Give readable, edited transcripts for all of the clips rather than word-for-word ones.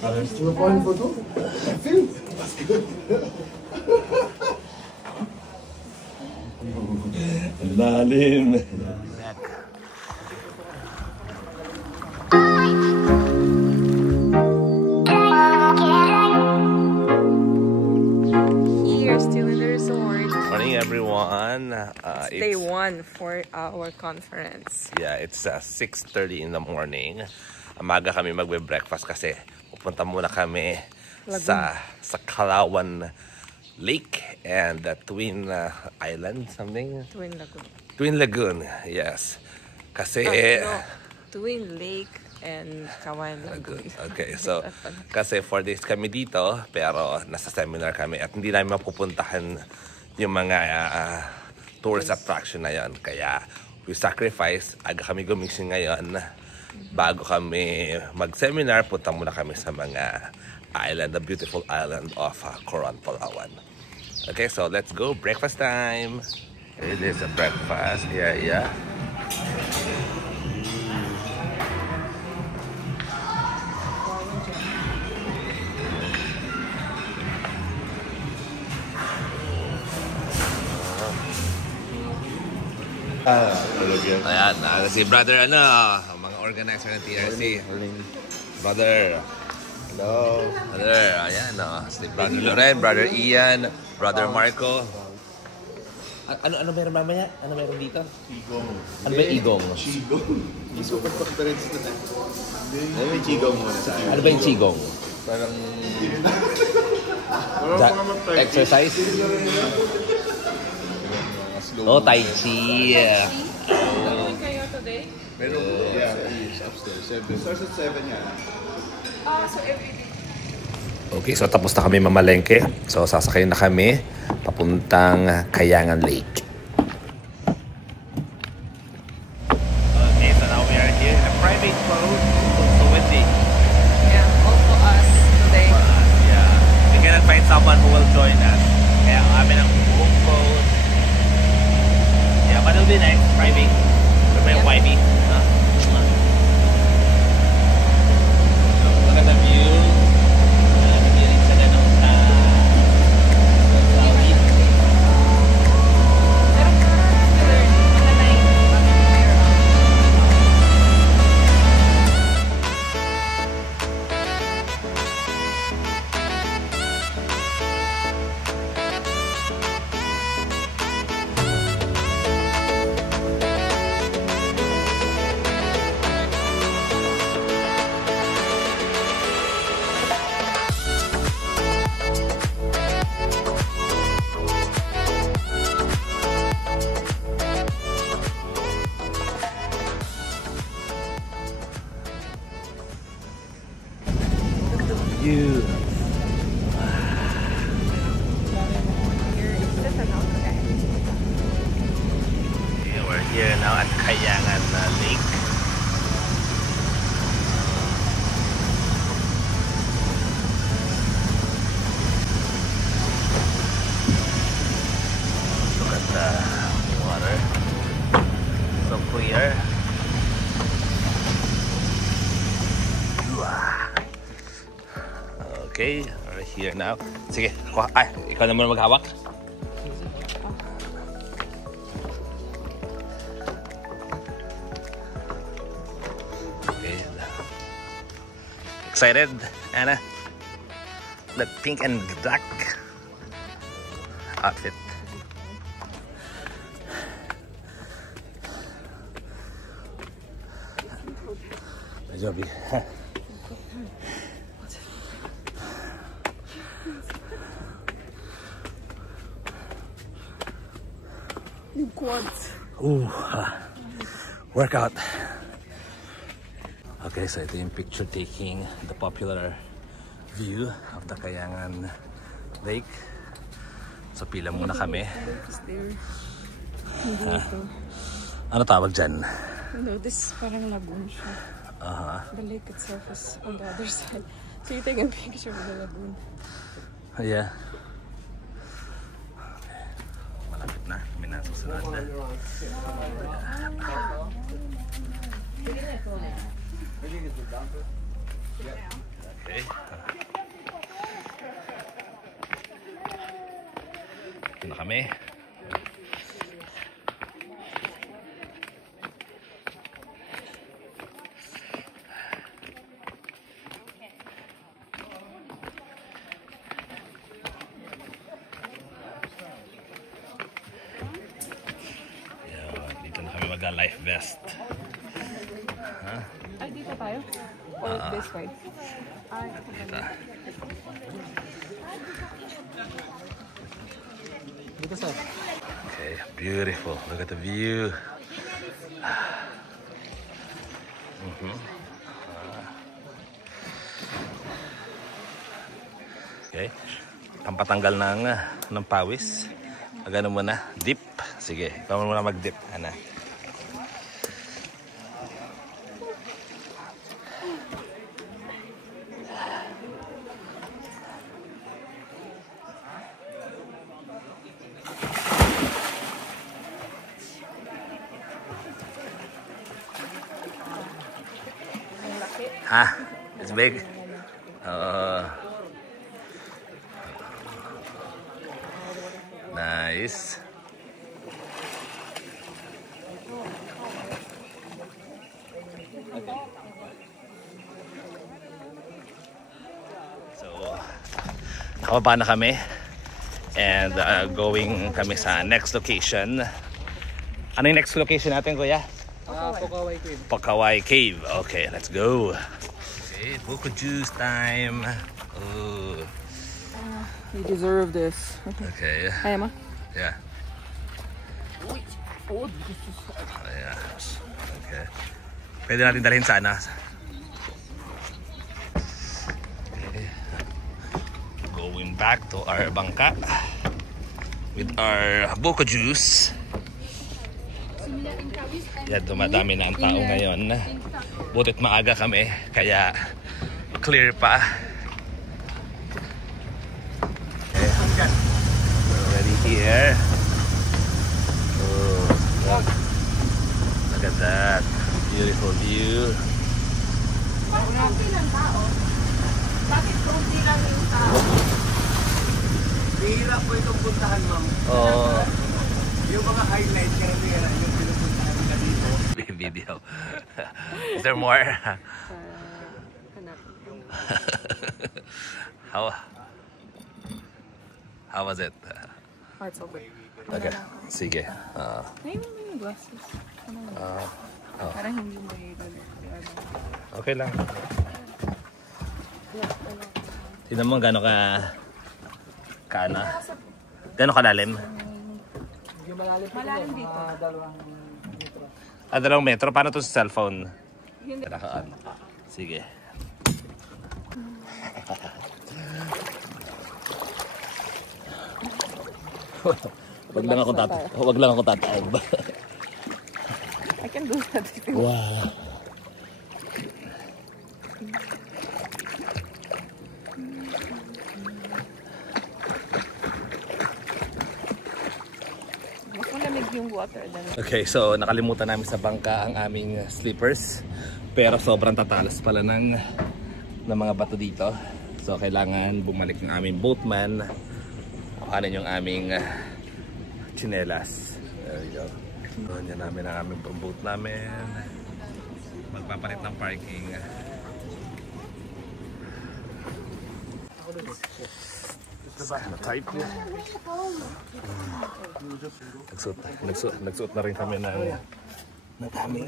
Still a fine photo? Film? That's good. Lalim. Here, still in the resort. Morning, everyone. It's day 1 for our conference. Yeah, it's 6:30 in the morning. Amaga kami magbe-breakfast kasi pupunta muna kami sa Kalawan Lake and Twin Island, something? Twin Lagoon. Twin Lagoon, yes. Kasi... No, Twin Lake and Kawayan Lagoon. Okay, so kasi 4 days kami dito pero nasa seminar kami at hindi namin mapupuntahan yung mga tourist attraction na yon. Kaya we sacrifice, aga kami gumising ngayon. Bago kami mag-seminar, punta muna kami sa mga island, the beautiful island of Coron, Palawan. Okay, so let's go. Breakfast time. It is a breakfast. Yeah. Ayan, si brother mga organizer ng TRC. Brother. Hello. Brother, ayan si brother Loren, brother Ian, brother Marco. Ano meron mamaya? Ano meron dito? Chigong. Ano ba igong? Chigong. Gusto ko conference na tayo. Ano yung Chigong muna sa akin? Ano ba yung Chigong? Parang... Exercise? Oh, Tai Chi. Gagawin kayo today? Pero, yeah, it's upstairs. 7. Starts at 7 yan. So every day. Okay, so tapos na kami mamalengke. So sasakay na kami papuntang Kayangan Lake. Okay, so now we are here in a private boat. So windy. Yeah, also us today. Yeah, we cannot find someone who will join us. Kaya kami ng buong boat. Yeah, but it'll be nice, private. With my wifey. Look at the view. Nagdirin sa ganun sa Saudi. Pero malalay. You. Okay, we're here now at Kayangan Lake. Look at the water. So clear. Okay, we're here now. Sige, ikaw na muna maghawak. Okay. Excited, Anna? The pink and black outfit. Joby. Quads. Ooh, workout. Okay, so ito yung picture taking, the popular view of the Kayangan Lake. So pila muna kami. Ano tawag dyan? No, this is parang lagoon siya. The lake itself is on the other side. So you take a picture of the lagoon. Yeah. Malapit na. May nasusunod na. Okay. Ito na kami. Dito na kami mag-life vest. Ay, dito tayo? Or this way? Ay, Dito. Dito sir. Okay, beautiful. Look at the view. Okay. Pampatanggal ng pawis. Agano muna. Dip. Sige. Ikaw muna mag-dip. Ana. Ha? It's big? Nice. So, nakababa na kami and going kami sa next location. Ano yung next location natin, kuya? Pokaway Cave. Pokaway Cave. Okay, let's go. Okay, Buko juice time. Oh. You deserve this. Okay. Kaya mo? Yeah. Yeah. Okay. Pwede natin dalhin sana. Okay. Going back to our bangka with our Buko juice. Yan, dumadami na ang tao ngayon. Butit maaga kami, kaya clear pa. Okay. We're already here. Oh, look at that. Beautiful view. Bakit konti lang yung tao? Bihira po itong puntahan, ma'am. Oh. Yung mga highlights, kaya bihira yung pinupuntahan nila dito. Video. Is there more? How was it? Oh, it's okay. Okay. Sige. May glasses. Parang hindi mo Okay lang. Tignan mo gano'n gano'n kalalim? malalim dito. 2 metro. Paano to sa cellphone? Nakaan. Sige. Wag lang ako tataag ba? I can do that. Wow. Mas malamig yung water than... Okay, so nakalimutan namin sa bangka ang aming slippers. Pero sobrang tatalas pala ng mga bato dito. So kailangan bumalik ng aming boatman. Kuhanin yung aming tsinelas. There we go. Kuhanin namin ang aming boat namin. Magpapalit ng parking. It's kind of tight. Nagsuot na rin kami ng aming...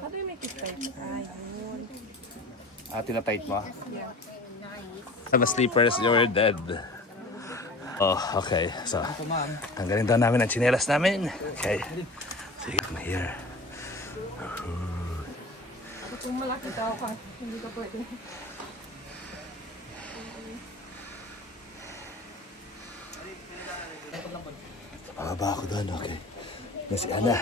How do you make it tight? Tinatight mo? Yeah. Sa sleepers, you're dead. Oh, okay. So, tanggalin daw namin ang tsinelas namin. Okay. Sige, from here. Kung malaki tao ka, hindi ka pwede. Pababa ako doon, okay. Na si Ana.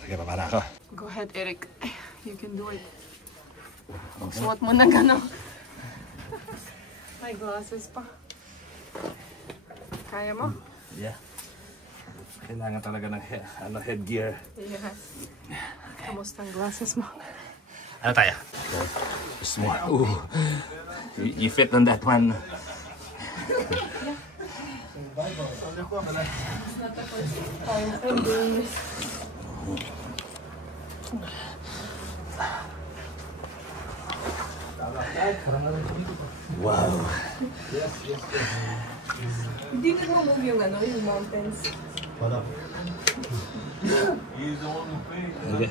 Sige, baba na ako. Go ahead, Eric. You can do it. Magsuot mo na gano'n. May glasses pa. Kaya mo? Yeah. Kailangan talaga ng headgear. Yeah. Kamusta ang glasses mo? Ano tayo? Small. Ooh. You fit on that one. It's not the first time I'm doing this. Wow. Hindi nag-remove yung yung mountains. Wala. Okay.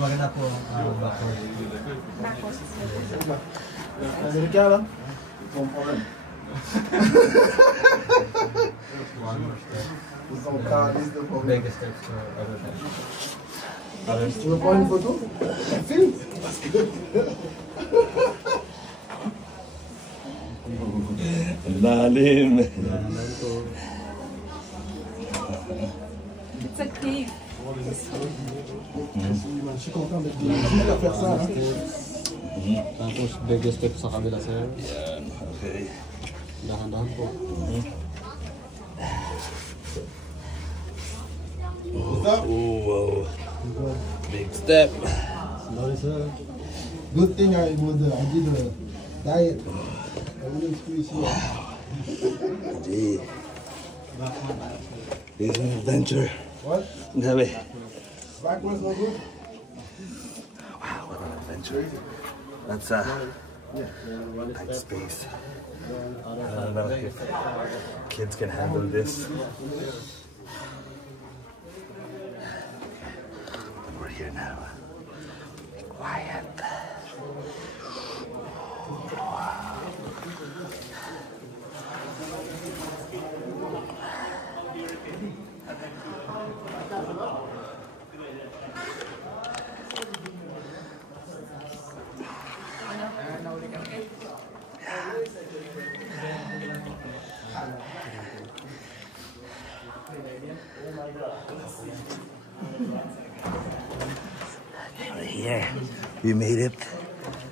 Maganda po ang Backwards. Amerika lang. Biggest steps to other times. You want one photo? Film. That's good. Lalim. It's a cave. Tapos biggest step sa kabila, sir. Yan. Okay. Dahan-dahan po. Oh, wow. Big step. Sorry, sir. Good thing I did a diet. I wouldn't squeeze you. Gee. This is an adventure. What? Grabe. Backwards no good? Wow, what an adventure. That's tight space. I don't know if kids can handle this. But we're here now. Be quiet. We're here. We made it.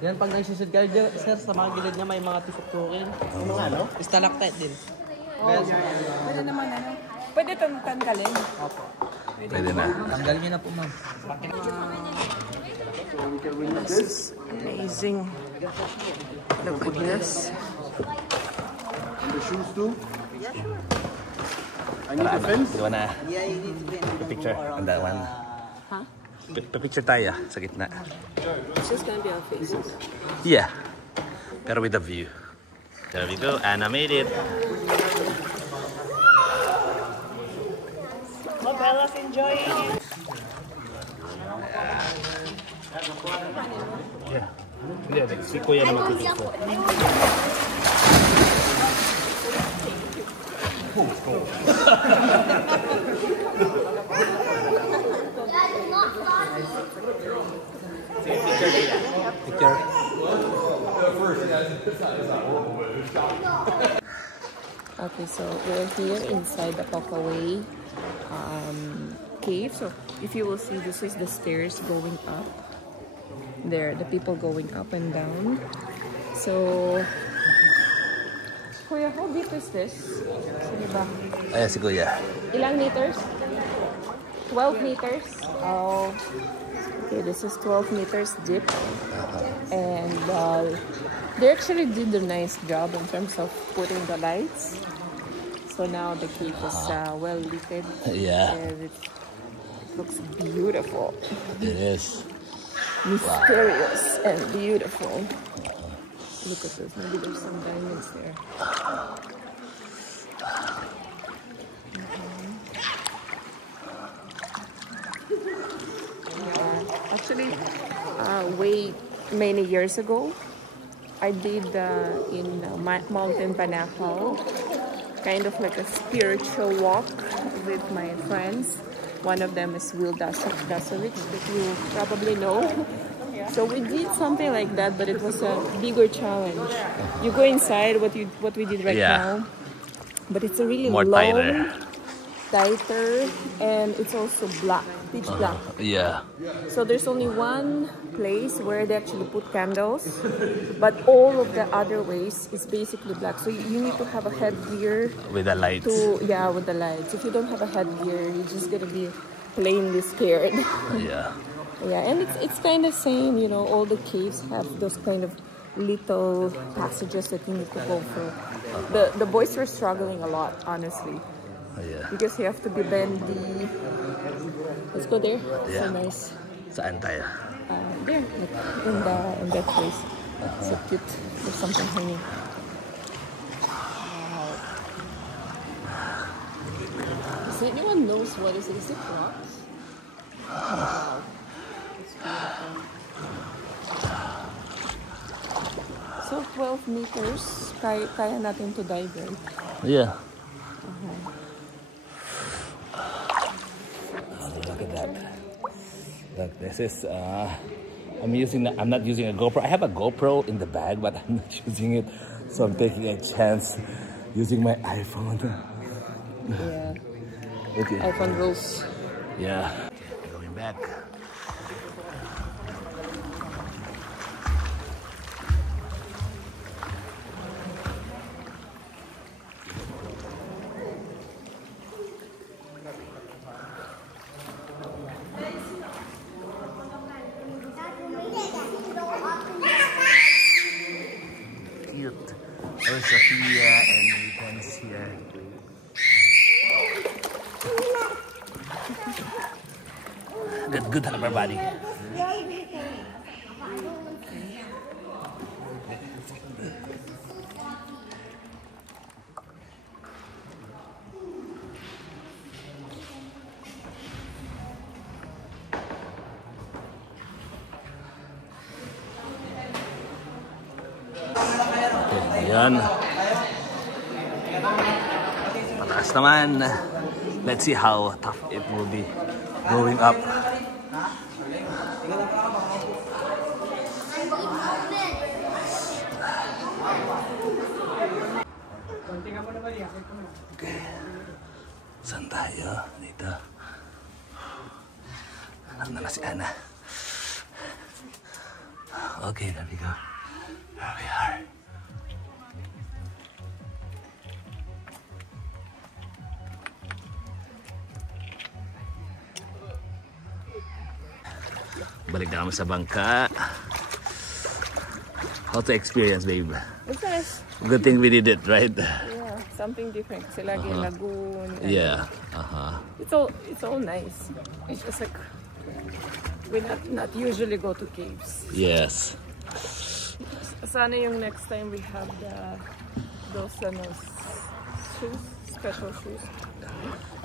Yan, pag nagsisid kayo, sir, sa mga gilid niya may mga tusok-tukin. Mga ano? Stalactite din. Pwede naman Pwede itong tanggalin. Pwede na. Tanggalin niyo na po, ma'am. This is amazing. Look at this. The shoes too? I need Wala the fence. You wanna Yeah, you need to be in picture on that one? Huh? Picture tayo sa gitna. It's just gonna be our faces. Yeah. Pero with the view. There we go. Anna made it. Bella's enjoying it. Yeah. Hindi, si Kuya na magtututo. Picture. Okay, so we're here inside the Pokaway cave. So if you will see, this is the stairs going up. There, the people going up and down. So, Kuya, how deep is this? Sige ba? Ayan si Kuya. Ilang meters? 12 meters? Oh. Okay, this is 12 meters deep. And they actually did a nice job in terms of putting the lights. So now the cave is well lit. Yeah. And it looks beautiful. It is. Mysterious and beautiful. Look at this. Maybe there's some diamonds there. Actually, way many years ago, I did in Mountain Banacao, kind of like a spiritual walk with my friends. One of them is Will Dasovic, that you probably know. So we did something like that, but it was a bigger challenge. You go inside, what we did right now, but it's a really More long, tighter. tighter, and it's also black, pitch black. Yeah. So there's only one place where they actually put candles, but all of the other ways is basically black. So you need to have a headgear With the lights. with the lights. If you don't have a headgear, you're just gonna be plainly scared. Yeah. Yeah, and it's kind of same, you know, all the caves have those kind of little passages that you need to go through. The boys were struggling a lot, honestly, Yeah. because you have to be bendy. Let's go there. Yeah. So nice. Saan tayo? There, like in that place. So cute. There's something hanging. Wow. Does anyone knows what is it? Is it rocks? Wow. It's beautiful. So 12 meters, kaya natin to dive, right? Yeah. Look at that. Look, this is I'm not using a GoPro. I have a GoPro in the bag, but I'm not using it. So I'm taking a chance using my iPhone. Yeah. Okay. iPhone rules. Yeah. Going back. Cute. There's Sophia and Nathan's here. Good upper body. Ayan. Pataas naman. Let's see how tough it will be going up. Okay. Saan tayo? Dito. Nandun na si Ana. Okay, there we go. There we are. Balik na kami sa bangka. How's the experience, babe? It's nice. Good thing we did it, right? Yeah, something different. Kasi lagi lagoon. and Yeah. It's all nice. It's just like we not usually go to caves. Yes. Sana yung next time we have those shoes, special shoes.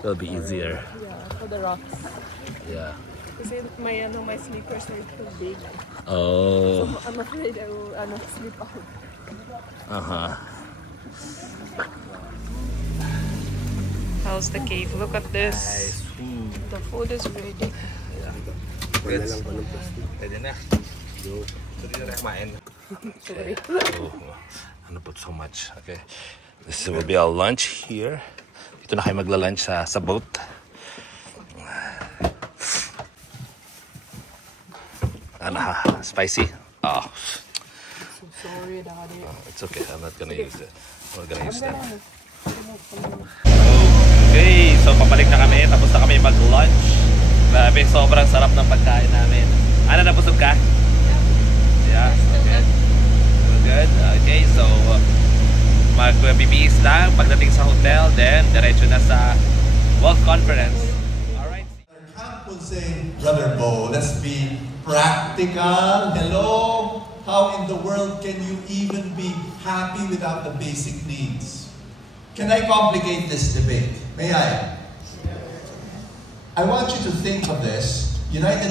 It'll be easier. Yeah, for the rocks. Yeah. Kasi my slippers are too big. Oh. So I'm afraid I will slip out. How's the cave? Look at this. Nice. The food is ready. Pwede na. Pwede na kumain. Sorry. I'm gonna put so much. Okay. This will be our lunch here. Dito na kayo magla-lunch sa boat. Ano ha? Spicy? Oh. So sorry, Daddy. It's okay. I'm not gonna use it. I'm not gonna use that. Okay, so papalik na kami. Tapos na kami mag-lunch. Grabe, sobrang sarap ng pagkain namin. Ano, nabusog ka? Yeah. Okay. Good. Okay, so mag-BBs lang pagdating sa hotel. Then, diretso na sa World Conference. Alright. Camp would say, Brother Bo, let's be practical. Hello? How in the world can you even be happy without the basic needs? Can I complicate this debate? May I? I want you to think of this. United